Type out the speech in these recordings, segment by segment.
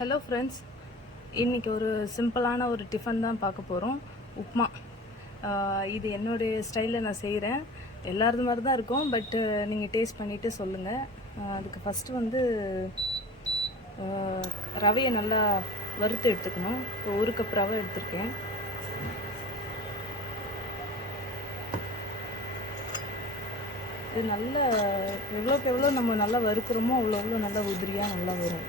Hello friends, இன்றைக்கி ஒரு சிம்பிளான ஒரு டிஃபன் தான் பார்க்க போகிறோம். உப்மா. இது என்னுடைய ஸ்டைலில் நான் செய்கிறேன். எல்லாரது மாதிரி தான் இருக்கும், பட்டு நீங்கள் டேஸ்ட் பண்ணிவிட்டு சொல்லுங்கள். அதுக்கு ஃபஸ்ட்டு ரவையை நல்லா வறுத்து எடுத்துக்கணும். இப்போ 1 கப் ரவை எடுத்துருக்கேன். இது நல்லா எவ்வளோக்கு எவ்வளோ நம்ம நல்லா வறுக்கிறோமோ அவ்வளோ நல்லா உதிரியாக நல்லா வரும்.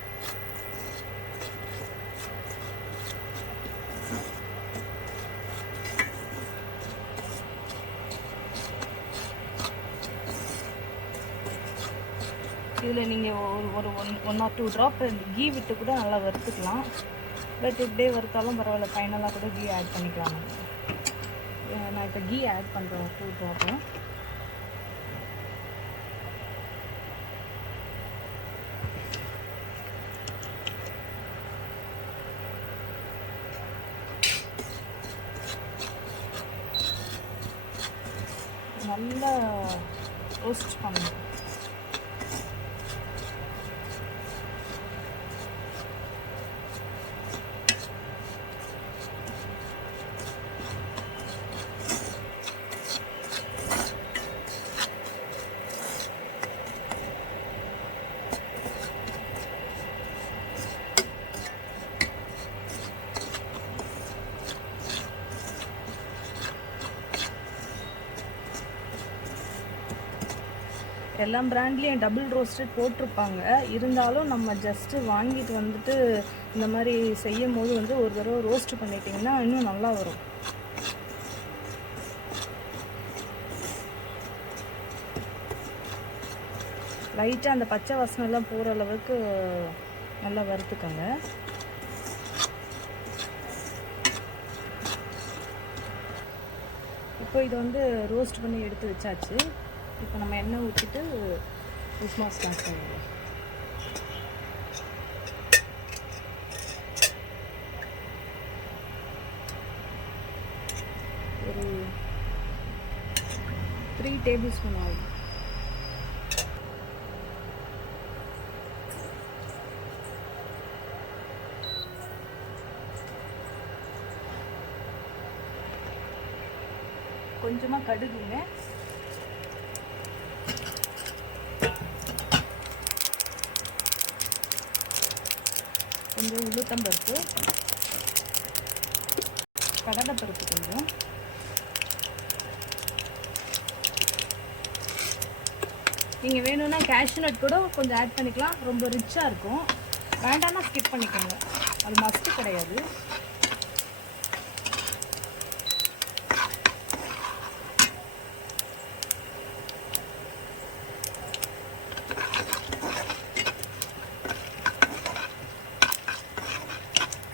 இதில் நீங்கள் ஒரு 1 or 2 ட்ராப் கீ விட்டு கூட நல்லா வறுத்துக்கலாம். பட் இப்படியே வறுத்தாலும் பரவாயில்ல, ஃபைனலாக கூட கீ ஆட் பண்ணிக்கலாம். நான் இப்போ கீ ஆட் பண்ணுறேன் 2 ட்ராப்பு. நல்லா ரோஸ்ட் பண்ணணும். எல்லா பிராண்ட்லேயும் டபுள் ரோஸ்டட் போட்டிருப்பாங்க. இருந்தாலும் நம்ம ஜஸ்ட்டு வாங்கிட்டு வந்துட்டு இந்த மாதிரி செய்யும் போது ஒரு தடவை ரோஸ்ட் பண்ணிட்டிங்கன்னா இன்னும் நல்லா வரும். லைட்டாக அந்த பச்சை வாசனைலாம் போகிற அளவுக்கு நல்லா வறுத்துக்கோங்க. இப்போ இது ரோஸ்ட் பண்ணி எடுத்து வச்சாச்சு. இப்போ நம்ம எண்ணெய் ஊற்றிட்டு உப்மா ஸ்டார்ட் பண்ணிடலாம். ஒரு 3 டேபிள் ஸ்பூன் ஆயில். கொஞ்சமாக கடுகுங்க, கொஞ்சம் உளுத்தம்பருப்பு, கடலைப்பருப்பு கொஞ்சம், நீங்கள் வேணும்னா கேஷ்யூ நட் கூட கொஞ்சம் ஆட் பண்ணிக்கலாம். ரொம்ப ரிச்சாக இருக்கும். வேண்டாம்னா ஸ்கிப் பண்ணிக்கோங்க, அது மஸ்ட்டு கிடையாது.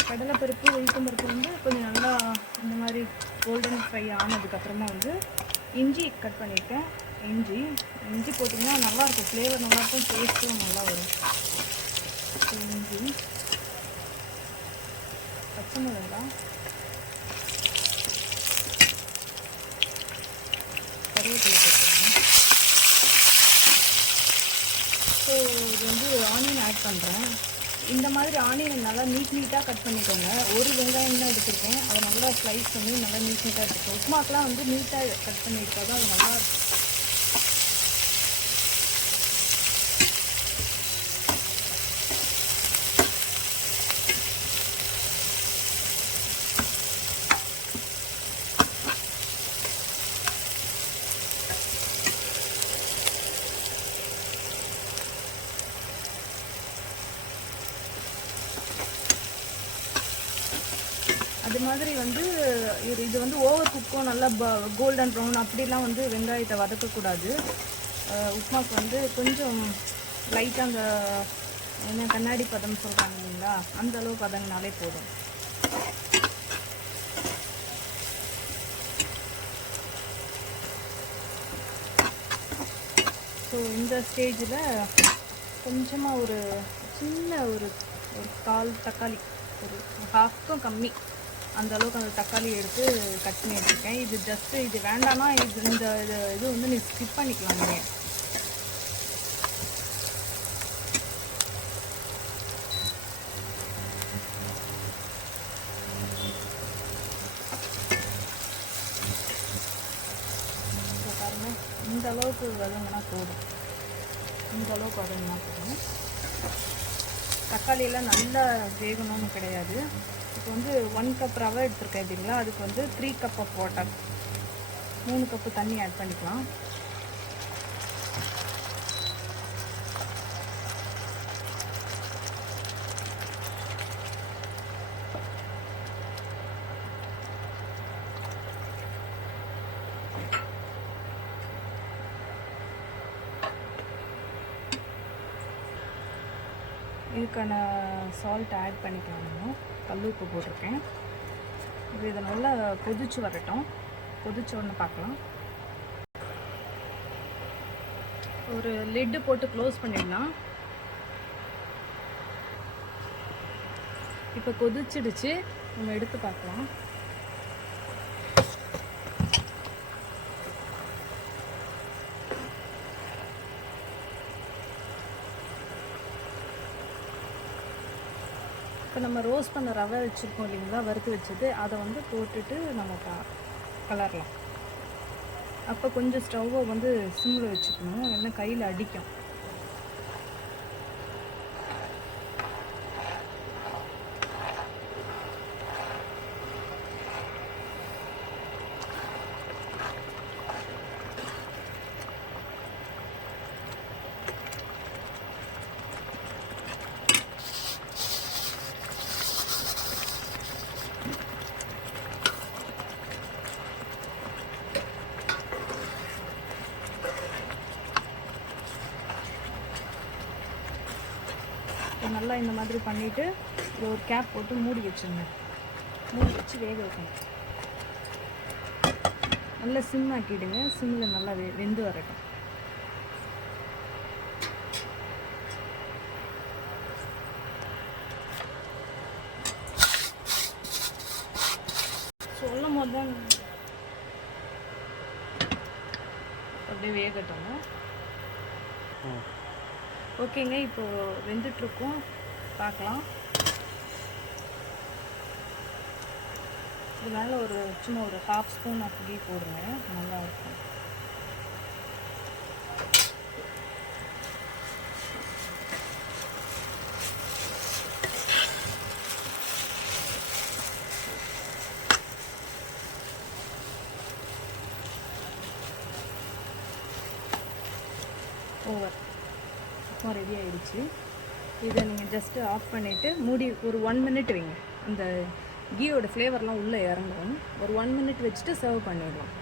கடலைப்பருப்பு உளுத்தம்பருப்பு கொஞ்சம் நல்லா இந்த மாதிரி கோல்டன் ஃப்ரை ஆனதுக்கப்புறமா இஞ்சி கட் பண்ணியிருக்கேன். இஞ்சி போட்டிங்கன்னா நல்லாயிருக்கும், ஃப்ளேவர் நல்லாயிருக்கும், டேஸ்ட்டும் நல்லா வரும். இஞ்சி, பச்சை மிளகாய், கருவேப்பிலை போட்டுருங்க. ஸோ இது ஆனியன் ஆட் பண்ணுறேன். இந்த மாதிரி ஆனியன் நல்லா நீட்டாக கட் பண்ணிக்கோங்க. ஒரு வெங்காயம் தான் எடுத்துருக்கேன், அதை நல்லா ஸ்லைஸ் பண்ணி நல்லா நீட்டாக எடுத்துக்கோங்க. உப்புமாக்கெலாம் நீட்டாக கட் பண்ணியிருக்கா தான் அது நல்லா இருக்கும். அது மாதிரி இது ஓவர் குக்கும் நல்லா கோல்டன் ப்ரௌன் அப்படிலாம் வெங்காயத்தை வதக்கக்கூடாது. உப்புமாக்கு கொஞ்சம் லைட்டாக அந்த என்ன கண்ணாடி பதம் சொல்கிறாங்க இல்லைங்களா, அந்த அளவு பதங்கினாலே போதும். ஸோ இந்த ஸ்டேஜில் கொஞ்சமாக ஒரு சின்ன ஒரு 1/4 தக்காளி, ஒரு ஹாஃப்க்கும் கம்மி அந்த அளவுக்கு அந்த தக்காளி எடுத்து கட் பண்ணி எடுத்துருக்கேன். இது ஜஸ்ட்டு இது வேண்டாம்னா இது நீ ஸ்கிப் பண்ணிக்கலாம். நீங்கள் இந்த அளவுக்கு வதங்கினா போதும். இந்த அளவுக்கு வதங்கினா போதும். தக்காளியெல்லாம் நல்லா வேகணும்னு கிடையாது. இப்போ வந்து 1 கப் ரவை எடுத்துருக்கேன் இல்லைங்களா, அதுக்கு வந்து 3 கப் ஆஃப் வாட்டர், 3 கப்பு தண்ணி ஆட் பண்ணிக்கலாம். இதுக்கான சால்ட் ஆட் பண்ணிக்கலாம். கல் உப்பு போட்டிருக்கேன். இதை நல்லா கொதிச்சு வரட்டும். கொதிச்ச உடனே பார்க்கலாம். ஒரு லிட்டு போட்டு க்ளோஸ் பண்ணிடலாம். இப்போ கொதிச்சிடுச்சு, நம்ம எடுத்து பார்க்கலாம். இப்போ நம்ம ரோஸ்ட் பண்ண ரவை வச்சுருக்கோம் இல்லைங்களா, வறுத்து வச்சது, அதை வந்து போட்டுட்டு நம்ம கலரலாம். அப்போ கொஞ்சம் ஸ்டவ்வை வந்து சிம்மில் வச்சுக்கணும், இல்லைன்னா கையில் அடிக்கும். நல்லா இந்த மாதிரி பண்ணிவிட்டு ஒரு கேப் போட்டு மூடி வச்சுருங்க. மூடி வச்சு வேக வைக்கணும். நல்லா சிம் ஆக்கிடுங்க. சிம்மில் நல்லா வெந்து வரட்டும். சொல்லும் போது தான் அப்படியே வேகட்டும். ஓகேங்க, இப்போ வெந்துட்டுருக்கோம், பார்க்கலாம். இது மேலே சும்மா ஒரு 1/2 ஸ்பூன் அப்படி போடுங்க, நல்லாயிருக்கும். ஓவர் ரெடி ஆகிடுச்சு. இதை நீங்கள் ஜஸ்ட்டு ஆஃப் பண்ணிவிட்டு மூடி ஒரு 1 மினிட் வைங்க. அந்த கீயோட ஃப்ளேவர்லாம் உள்ளே இறங்கும். ஒரு 1 மினிட் வச்சுட்டு சர்வ் பண்ணிடலாம்.